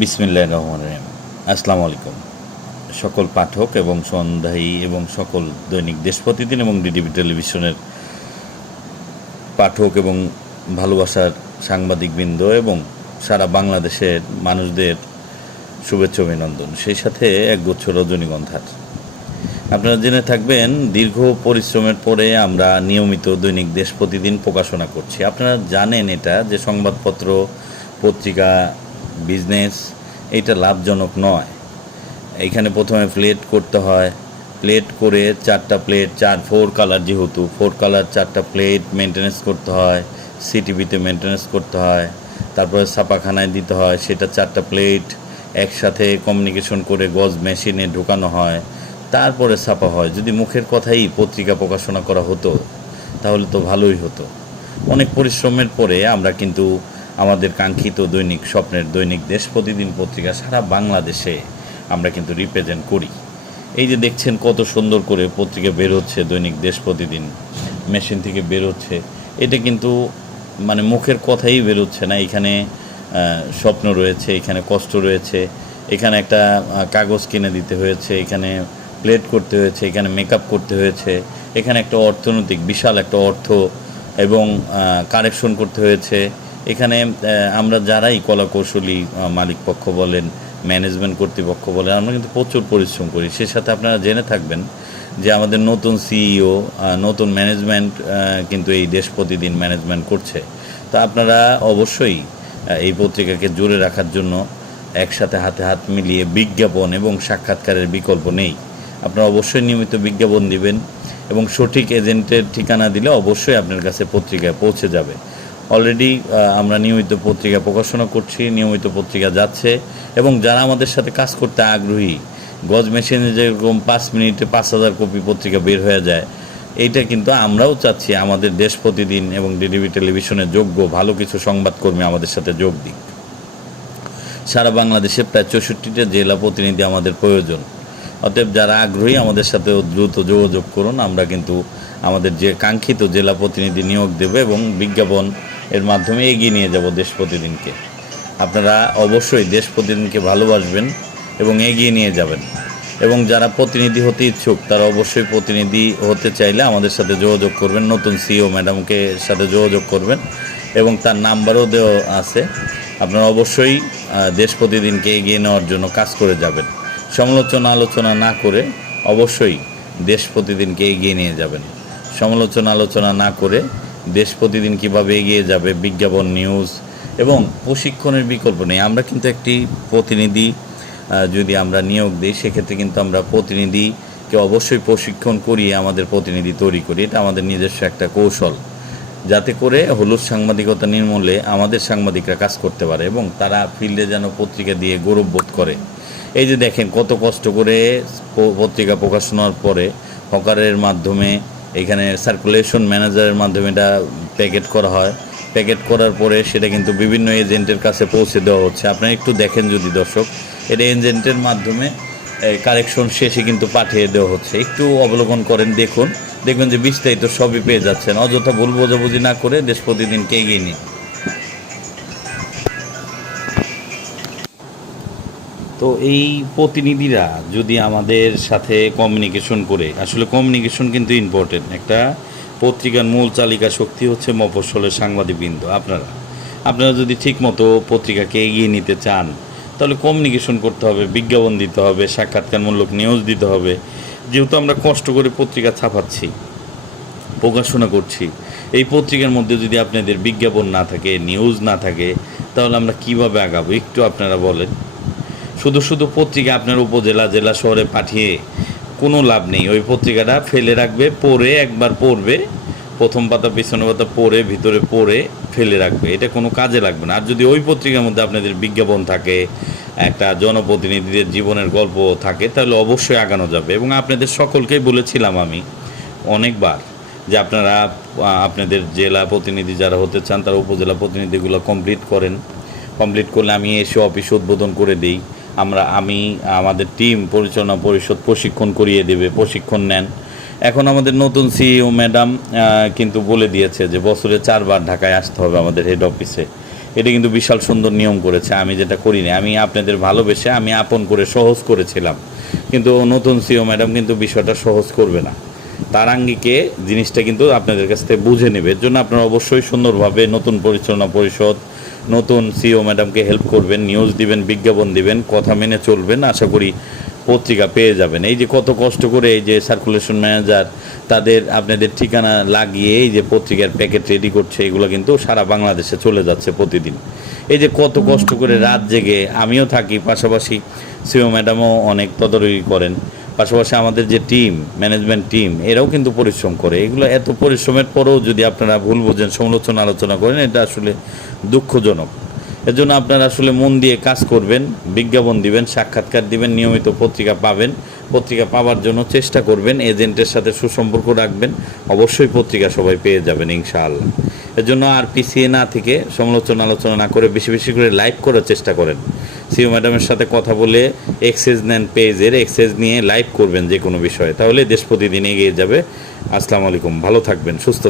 বিসমিল্লাহির রহমানির রহিম। আসসালামু আলাইকুম সকল পাঠক এবং সন্ধ্যায়ী এবং সকল দৈনিক দেশ প্রতিদিন এবং ডিডিবি টেলিভিশনের পাঠক এবং ভালোবাসার সাংবাদিকবৃন্দ এবং সারা বাংলাদেশের মানুষদের শুভেচ্ছা অভিনন্দন, সেই সাথে একগুচ্ছ রজনীগন্ধার। আপনারা জেনে থাকবেন, দীর্ঘ পরিশ্রমের পরে আমরা নিয়মিত দৈনিক দেশ প্রতিদিন প্রকাশনা করছি। আপনারা জানেন এটা যে সংবাদপত্র, পত্রিকা, বিজনেস এটা লাভজনক নয়। এইখানে প্রথমে প্লেট করতে হয়, প্লেট করে 4টা প্লেট, 4 কালার, যেহেতু 4 কালার 4টা প্লেট মেনটেন্যান্স করতে হয়, সিটিভিতে মেনটেন্যান্স করতে হয়, তারপরে ছাপাখানায় দিতে হয়, সেটা 4টা প্লেট একসাথে কমিউনিকেশন করে গজ মেশিনে ঢোকানো হয়, তারপরে ছাপা হয়। যদি মুখের কথাই পত্রিকা প্রকাশনা করা হতো তাহলে তো ভালোই হতো। অনেক পরিশ্রমের পরে আমরা কিন্তু আমাদের কাঙ্ক্ষিত দৈনিক, স্বপ্নের দৈনিক দেশ প্রতিদিন পত্রিকা সারা বাংলাদেশে আমরা কিন্তু রিপ্রেজেন্ট করি। এই যে দেখছেন কত সুন্দর করে পত্রিকা বের হচ্ছে, দৈনিক দেশ প্রতিদিন মেশিন থেকে বের হচ্ছে, এটা কিন্তু মানে মুখের কথাই বেরোচ্ছে না। এখানে স্বপ্ন রয়েছে, এখানে কষ্ট রয়েছে, এখানে একটা কাগজ কিনে দিতে হয়েছে, এখানে প্লেট করতে হয়েছে, এখানে মেকআপ করতে হয়েছে, এখানে একটা অর্থনৈতিক বিশাল একটা অর্থ এবং কারেকশন করতে হয়েছে। এখানে আমরা যারাই কলাকৌশলী, মালিক পক্ষ বলেন, ম্যানেজমেন্ট কর্তৃপক্ষ বলেন, আমরা কিন্তু প্রচুর পরিশ্রম করি। সে সাথে আপনারা জেনে থাকবেন যে আমাদের নতুন সিইও, নতুন ম্যানেজমেন্ট কিন্তু এই দেশ প্রতিদিন ম্যানেজমেন্ট করছে। তো আপনারা অবশ্যই এই পত্রিকাকে জোরে রাখার জন্য একসাথে হাতে হাত মিলিয়ে, বিজ্ঞাপন এবং সাক্ষাৎকারের বিকল্প নেই, আপনারা অবশ্যই নিয়মিত বিজ্ঞাপন দিবেন এবং সঠিক এজেন্টের ঠিকানা দিলে অবশ্যই আপনার কাছে পত্রিকায় পৌঁছে যাবে। অলরেডি আমরা নিয়মিত পত্রিকা প্রকাশনা করছি, নিয়মিত পত্রিকা যাচ্ছে এবং যারা আমাদের সাথে কাজ করতে আগ্রহী, গজ মেশিনে যেরকম 5 মিনিটে 5000 কপি পত্রিকা বের হয়ে যায়, এইটা কিন্তু আমরাও চাচ্ছি আমাদের দেশ প্রতিদিন এবং ডিডিবি টেলিভিশনের যোগ্য ভালো কিছু সংবাদকর্মী আমাদের সাথে যোগ দিক। সারা বাংলাদেশে প্রায় 64টা জেলা প্রতিনিধি আমাদের প্রয়োজন। অতএব যারা আগ্রহী আমাদের সাথে দ্রুত যোগাযোগ করুন। আমরা কিন্তু আমাদের যে কাঙ্ক্ষিত জেলা প্রতিনিধি নিয়োগ দেব এবং বিজ্ঞাপন এর মাধ্যমে এগিয়ে নিয়ে যাব দেশ প্রতিদিনকে। আপনারা অবশ্যই দেশ প্রতিদিনকে ভালোবাসবেন এবং এগিয়ে নিয়ে যাবেন। এবং যারা প্রতিনিধি হতে ইচ্ছুক তারা অবশ্যই প্রতিনিধি হতে চাইলে আমাদের সাথে যোগাযোগ করবেন, নতুন সিইও ম্যাডামকে সাথে যোগাযোগ করবেন এবং তার নাম্বারও দেওয়া আছে। আপনারা অবশ্যই দেশ প্রতিদিনকে এগিয়ে নেওয়ার জন্য কাজ করে যাবেন। সমালোচনা আলোচনা না করে অবশ্যই দেশ প্রতিদিনকে এগিয়ে নিয়ে যাবেন। সমালোচনা আলোচনা না করে দেশ প্রতিদিন কীভাবে এগিয়ে যাবে, বিজ্ঞাপন, নিউজ এবং প্রশিক্ষণের বিকল্প নেই। আমরা কিন্তু একটি প্রতিনিধি যদি আমরা নিয়োগ দিই, সেক্ষেত্রে কিন্তু আমরা প্রতিনিধিকে অবশ্যই প্রশিক্ষণ করিয়ে আমাদের প্রতিনিধি তৈরি করি। এটা আমাদের নিজস্ব একটা কৌশল, যাতে করে হলুদ সাংবাদিকতা নির্মূলে আমাদের সাংবাদিকরা কাজ করতে পারে এবং তারা ফিল্ডে যেন পত্রিকা দিয়ে গৌরববোধ করে। এই যে দেখেন কত কষ্ট করে পত্রিকা প্রকাশনার পরে হকারের মাধ্যমে, এখানে সার্কুলেশন ম্যানেজারের মাধ্যমে এটা প্যাকেট করা হয়। প্যাকেট করার পরে সেটা কিন্তু বিভিন্ন এজেন্টের কাছে পৌঁছে দেওয়া হচ্ছে। আপনারা একটু দেখেন যদি দর্শক, এটা এজেন্টের মাধ্যমে কারেকশন শেষে কিন্তু পাঠিয়ে দেওয়া হচ্ছে। একটু অবলোকন করেন, দেখবেন যে বিস্তারিত সবই পেয়ে যাচ্ছেন। অযথা ভুল বোঝাবুঝি না করে দেশ প্রতিদিনকে এগিয়ে নিন। তো এই প্রতিনিধিরা যদি আমাদের সাথে কমিউনিকেশন করে, আসলে কমিউনিকেশন কিন্তু ইম্পর্টেন্ট। একটা পত্রিকার মূল চালিকা শক্তি হচ্ছে মফস্বলের সাংবাদিকবৃন্দ। আপনারা যদি ঠিকমতো পত্রিকাকে এগিয়ে নিতে চান তাহলে কমিউনিকেশন করতে হবে, বিজ্ঞাপন দিতে হবে, সাক্ষাৎকারমূলক নিউজ দিতে হবে। যেহেতু আমরা কষ্ট করে পত্রিকা ছাপাচ্ছি, প্রকাশনা করছি, এই পত্রিকার মধ্যে যদি আপনাদের বিজ্ঞাপন না থাকে, নিউজ না থাকে, তাহলে আমরা কিভাবে আগাবো একটু আপনারা বলেন। শুধু পত্রিকা আপনার উপজেলা, জেলা, শহরে পাঠিয়ে কোনো লাভ নেই। ওই পত্রিকাটা ফেলে রাখবে, পড়ে একবার পড়বে, প্রথম পাতা পিছনে পাতা পড়ে ভিতরে পড়ে ফেলে রাখবে, এটা কোনো কাজে লাগবে না। আর যদি ওই পত্রিকার মধ্যে আপনাদের বিজ্ঞাপন থাকে, একটা জনপ্রতিনিধিদের জীবনের গল্প থাকে, তাহলে অবশ্যই আগানো যাবে। এবং আপনাদের সকলকেই বলেছিলাম আমি অনেকবার যে আপনারা আপনাদের জেলা প্রতিনিধি যারা হতে চান তারা উপজেলা প্রতিনিধিগুলো কমপ্লিট করেন। কমপ্লিট করলে আমি এসে অফিস উদ্বোধন করে দিই। আমাদের টিম পরিচালনা পরিষদ প্রশিক্ষণ করিয়ে দেবে, প্রশিক্ষণ নেন। এখন আমাদের নতুন সিইও ম্যাডাম কিন্তু বলে দিয়েছে যে বছরে 4 বার ঢাকায় আসতে হবে আমাদের হেড অফিসে। এটা কিন্তু বিশাল সুন্দর নিয়ম করেছে, আমি যেটা করিনি। আমি আপনাদের ভালোবেসে আমি আপন করে সহজ করেছিলাম, কিন্তু নতুন সিও ম্যাডাম কিন্তু বিষয়টা সহজ করবে না। তার আঙ্গিকে জিনিসটা কিন্তু আপনাদের কাছ থেকে বুঝে নেবে। এর জন্য আপনারা অবশ্যই সুন্দরভাবে নতুন পরিচালনা পরিষদ, নতুন সিও ম্যাডামকে হেল্প করবেন, নিউজ দিবেন, বিজ্ঞাপন দিবেন, কথা মেনে চলবেন। আশা করি পত্রিকা পেয়ে যাবেন। এই যে কত কষ্ট করে এই যে সার্কুলেশন ম্যানেজার তাদের আপনাদের ঠিকানা লাগিয়ে এই যে পত্রিকার প্যাকেট রেডি করছে, এগুলো কিন্তু সারা বাংলাদেশে চলে যাচ্ছে প্রতিদিন। এই যে কত কষ্ট করে রাত জেগে আমিও থাকি, পাশাপাশি সিও ম্যাডামও অনেক তদারকি করেন, পাশাপাশি আমাদের যে টিম, ম্যানেজমেন্ট টিম, এরাও কিন্তু পরিশ্রম করে। এগুলো এত পরিশ্রমের পরেও যদি আপনারা ভুল বোঝেন, সমালোচনা আলোচনা করেন, এটা আসলে দুঃখজনক। এর জন্য আপনারা আসলে মন দিয়ে কাজ করবেন, বিজ্ঞাপন দিবেন, সাক্ষাৎকার দিবেন, নিয়মিত পত্রিকা পাবেন। পত্রিকা পাওয়ার জন্য চেষ্টা করবেন, এজেন্টের সাথে সুসম্পর্ক রাখবেন, অবশ্যই পত্রিকা সবাই পেয়ে যাবেন ইনশাআল্লাহ। এর জন্য আর পিছিয়ে না থেকে, সমালোচনা আলোচনা না করে বেশি বেশি করে লাইভ করার চেষ্টা করেন। সিও ম্যাডামের সাথে কথা বলে এক্সেস নেন, পেজের এক্সেস নিয়ে লাইভ করবেন যে কোনো বিষয়ে, তাহলে দেশ প্রতিদিন এগিয়ে যাবে। আসসালামু আলাইকুম, ভালো থাকবেন, সুস্থ